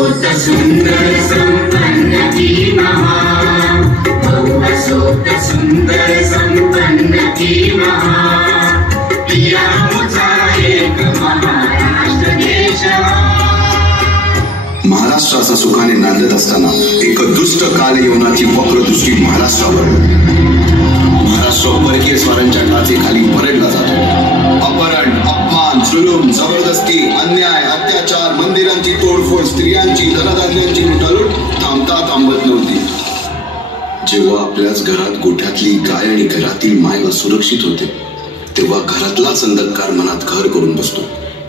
बहुअसूत सुंदर संपन्न की महा, बहुअसूत सुंदर संपन्न की महा, पिया मुझा एक महाराष्ट्र देश. महाराष्ट्राचा सुखाने नांदत असताना एक दुष्ट कालयवनाची वक्रदृष्टी महाराष्ट्रावर. महाराष्ट्र परकीय स्वारांच्या टाचेखाली भरडला जातो. अपहरण, अपमान, जुलूम, जबरदस्ती, अन्याय, अत्याचार, मंदिरांची तोडफोड, स्त्रियांची, धनधान्यांची लुटालूट थांबत नव्हती. जेव्हा आपल्याच घरात गोठ्यातली गाय आणि घरातील माय असुरक्षित होते, तेव्हा घरातलाच अंधकार मनात घर करून बसतो.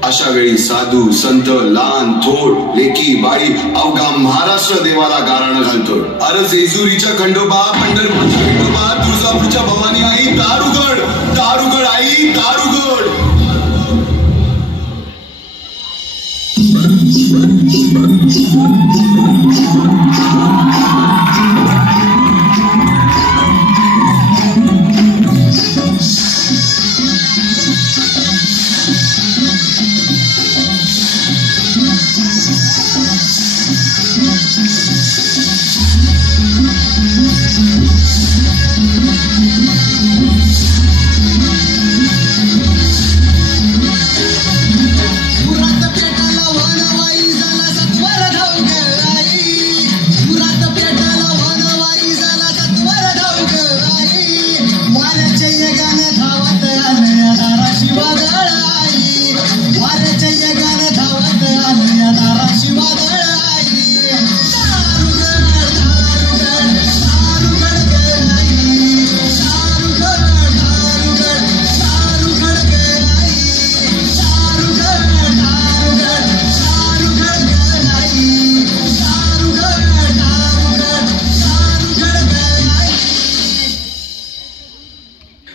अशा वेळी साधू, संत, लहान, थोर, लेकी, बाळी अवघा महाराष्ट्र देवाला गाराणं घालतो. अरे जेजुरीच्या खंडोबा, पंढरपूरच्या खंडोबा, तुळजापूरच्या भवानी आई, दारुगड, दारुगड आई, दारुगड.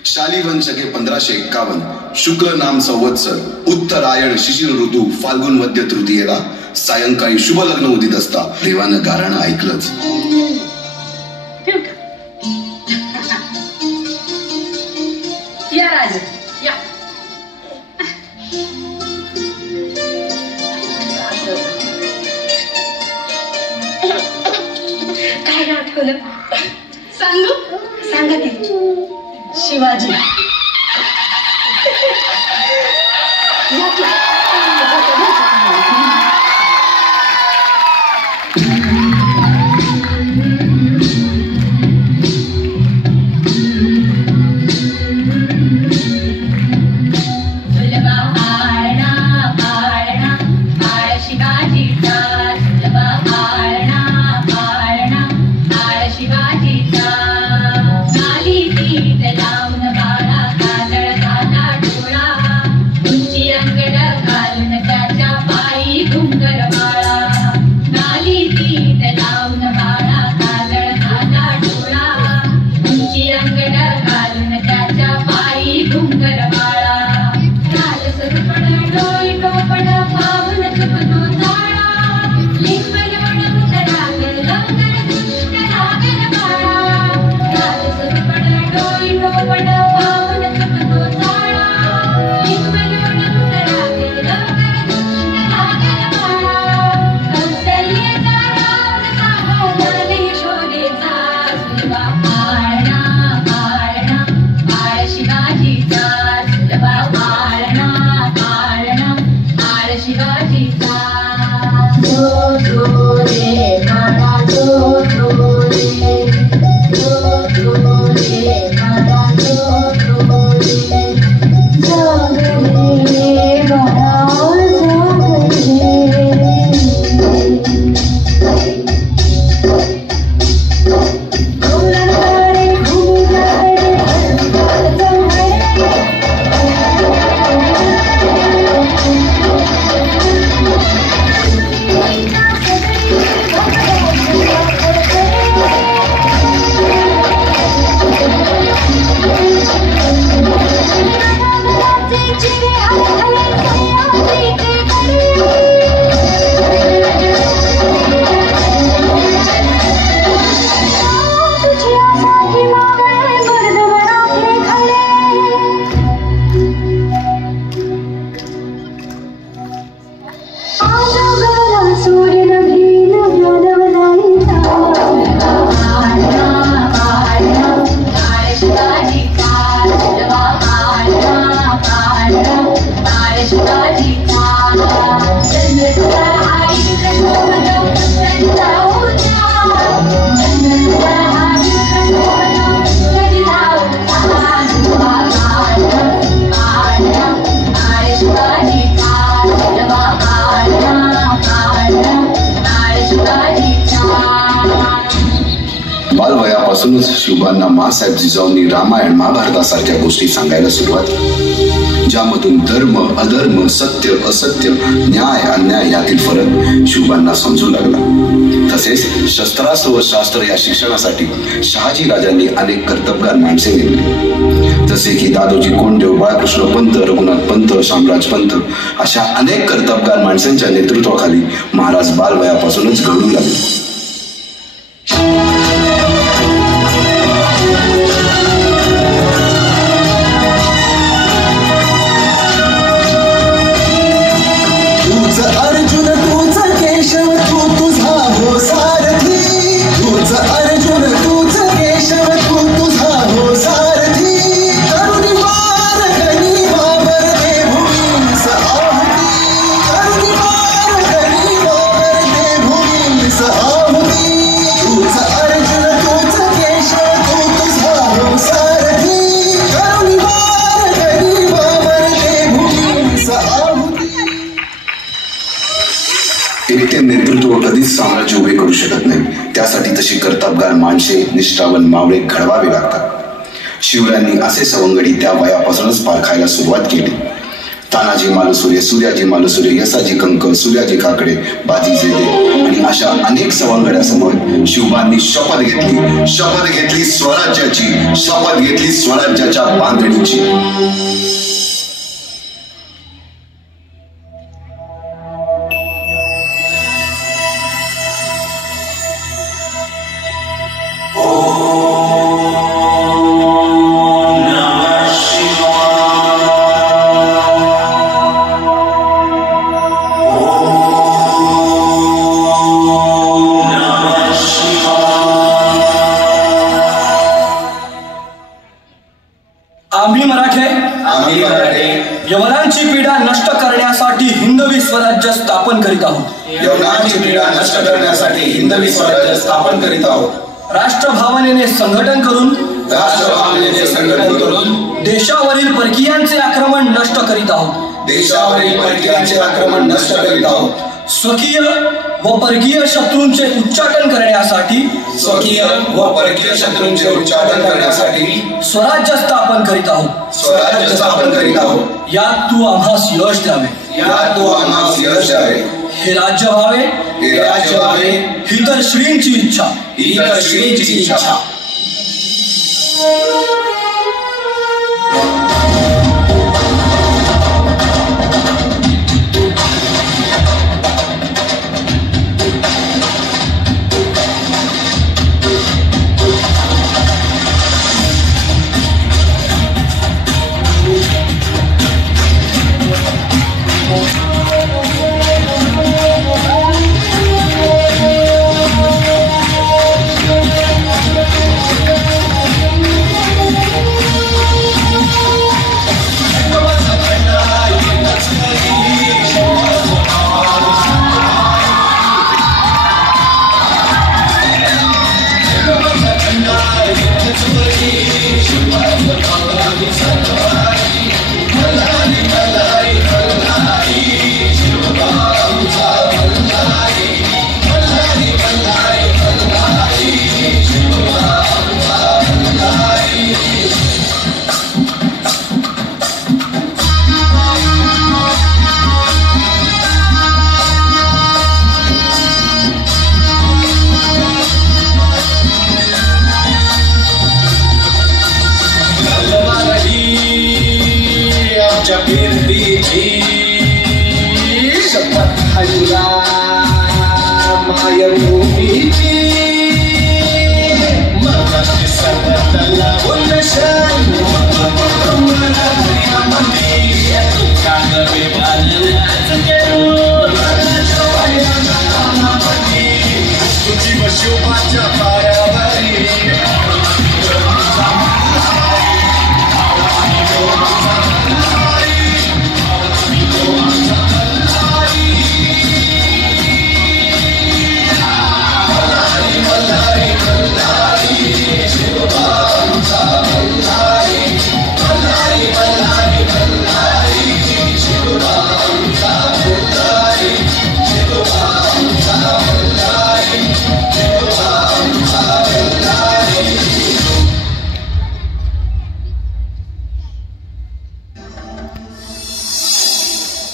शालिवन शके 1551 शुक्ल नाम संवत्सर उत्तरायण शिशिर ऋतू फाल्गुन मध्य तृतीयेला सायंकाळी शुभ लग्न उदित असता देवानं गाराणं ऐकलंच. या राज या. काय आठवलं सांगू? सांगा की. शिवाजी. लावून बाळा काजळ घाला डोळा, तुमची अंगड शिवबांना मासाहेब जिजाऊंनी रामायण महाभारतासारख्या गोष्टी सांगायला सुरुवात केली, ज्यामधून धर्म अधर्म, सत्य असत्य, न्याय अन्याय यातील फरक शिवबांना समजू लागला. तसेच शस्त्रास्त्र व शास्त्र या शिक्षणासाठी शहाजी राजांनी अनेक कर्तबगार माणसे नेमली, जसे की दादोजी कोंडदेव, बाळकृष्ण पंत, रघुनाथ पंत, शामराज पंत अशा अनेक कर्तबगार माणसांच्या नेतृत्वाखाली महाराज बालवयापासूनच घडू लागले. नेतृत्व कधीच साम्राज्य उभे करू शकत नाही, त्यासाठी तशी कर्तबगार माणसे, निष्ठावान मावळे घडवावे लागतात. शिवरायांनी असे सवंगडी त्या वयापासूनच पारखायला सुरुवात केली. तानाजी मालुसरे, सूर्याजी मालुसरे, यसाजी कंक, सूर्याजी काकडे, बाजी जेदे आणि अशा अनेक सवंगड्यासमोर शिवबांनी शपथ घेतली स्वराज्याची, शपथ घेतली स्वराज्याच्या बांधणीची. यवनांची पीडा नष्ट करण्यासाठी हिंदवी स्वराज्य स्थापन करीत आहोत. यवनांची पीडा नष्ट करण्यासाठी हिंदवी स्वराज्य स्थापन करीत आहोत. राष्ट्रभावनेने संघटन करून देशावरील परकीयांचे आक्रमण नष्ट करीत आहोत. स्वकीय व परकीय शत्रूंचे उच्चाटन करण्यासाठी स्वराज्य स्थापन करीत आहोत. यात तू आम्हास यश द्यावे. हे राज्य व्हावे ही तर श्रींची इच्छा.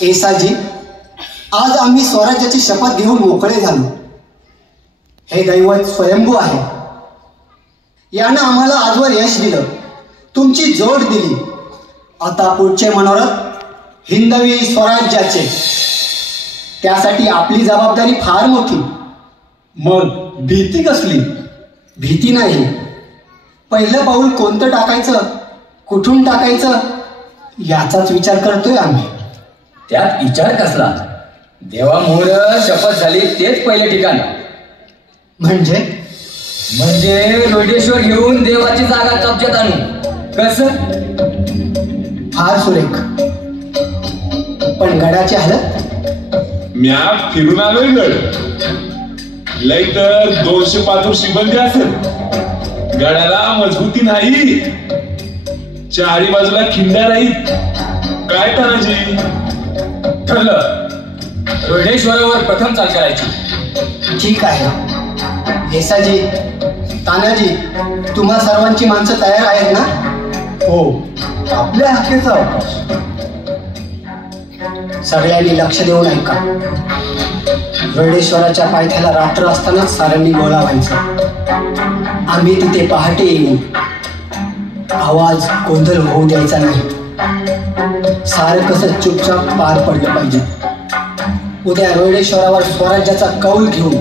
येसाजी, आज आम्ही स्वराज्याची शपथ घेऊन मोकळे झालो. हे दैवत स्वयंभू आहे. यानं आम्हाला आजवर यश दिलं, तुमची जोड दिली. आता पुढचे मनोरथ हिंदवी स्वराज्याचे. त्यासाठी आपली जबाबदारी फार मोठी. मग भीती कसली? भीती नाही. पहिलं पाऊल कोणतं टाकायचं, कुठून टाकायचं याचाच विचार करतोय आम्ही. त्यात विचार कसला? देवामोर शपथ झाली तेच पहिले ठिकाण. म्हणजे रोडेश्वर घेऊन देवाची जागा कब्जात आणू. कसं? फार सुरेख. पण गडाची हालत? म्या फिरून आलोय गड. लय तर 200 पातूर शिबंदी असेल. गडाला मजबूती नाही, चारी बाजूला खिंड्या नाहीत. काय तानाजी? ठरलं, रोडेश्वरावर प्रथम चाल करायची. ठीक आहे. येसाजी, तानाजी, तुम्हा सर्वांची माणसं तयार आहेत ना? हो, आपल्या हाकेचा अवकाश. सगळ्यांनी लक्ष देऊन ऐका. रोडेश्वराच्या पायथ्याला रात्र असतानाच साऱ्यांनी गोळा व्हायचा. आम्ही तिथे पहाटे येऊ. आवाज गोंधळ होऊ द्यायचा नाही. सारं कसं चुपचाप पार पडलं पाहिजे. उद्या रोडेश्वरावर स्वराज्याचा कौल घेऊन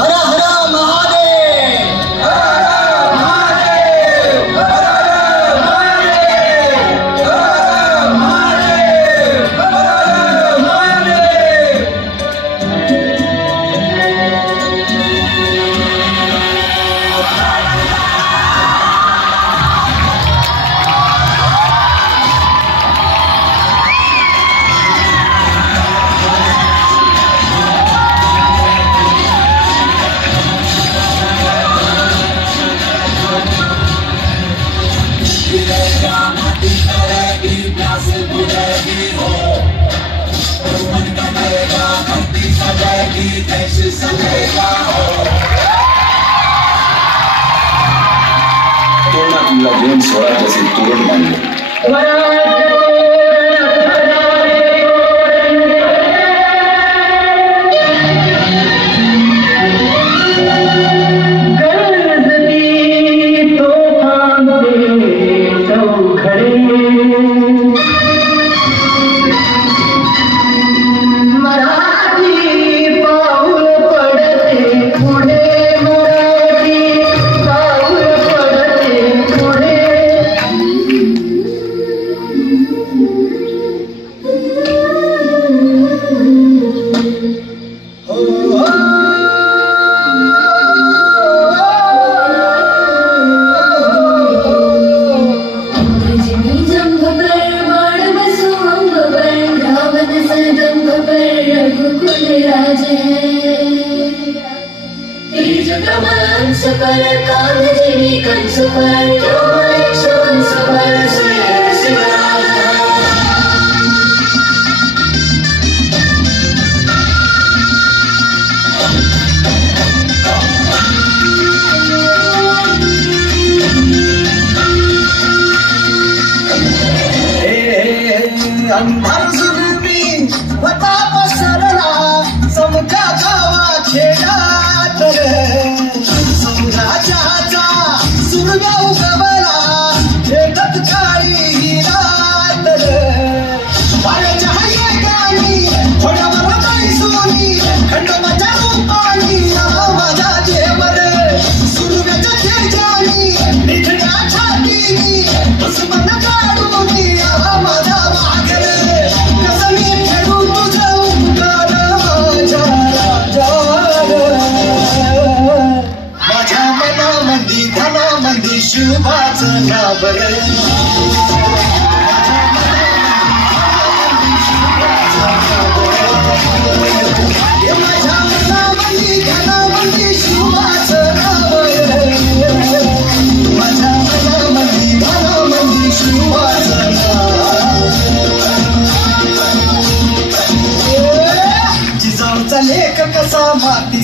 हर हर महादेव, हर हर महादेव, हर हर महादेव, हर हर महादेव, हर हर महादेव. तोरणाला घेऊन स्वराज्याचे तोरण बांधले.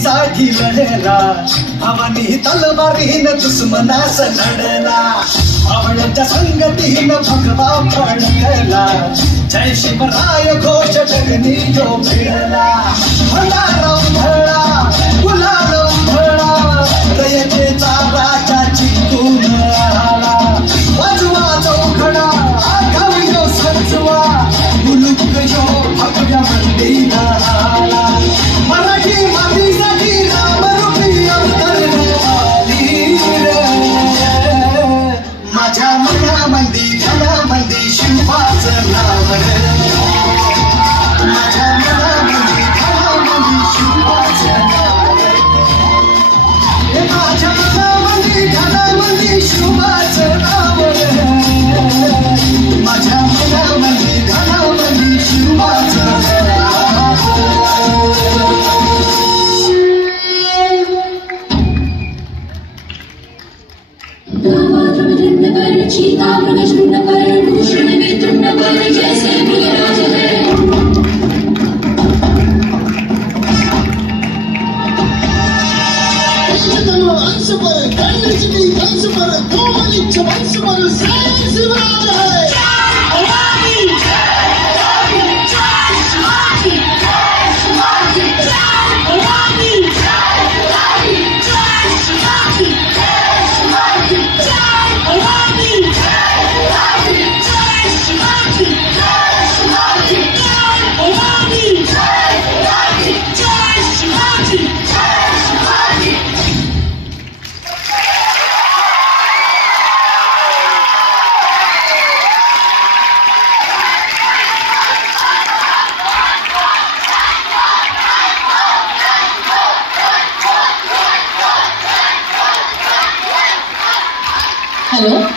मातीसाठी लढला, भवानी तलवारीनं दुश्मनास लढला, आवडच्या संगतीनं भगवा फडकला, जय शिवराय घोष जगनी जो भिडला, भंडारा उधळा गुलाल उधळा, रयतेचा राजा जिंकून आला, वाजवा चौघडा आगावी जो सजवा, मुलुक जो भगव्या मंदीला आला, मराठी मातीसाठी रामरूपी अवतरली रे, माझ्या मनामंदी घनामंदी शिवाचं नाव रे, माझ्या मनामंदी घनामंदी शिवाचं नाव रे, माझ्या मनामंदी घनामंदी शिवाचं नाव रे, माझ्या मनामंदी घनामंदी शिवाचं नाव रे. चीता मृगशृंग पर भूषण में तृण पर जैसे मृगराज है, अंश पर कंस पर कोमलिच वंश पर शिवराज है। हॅलो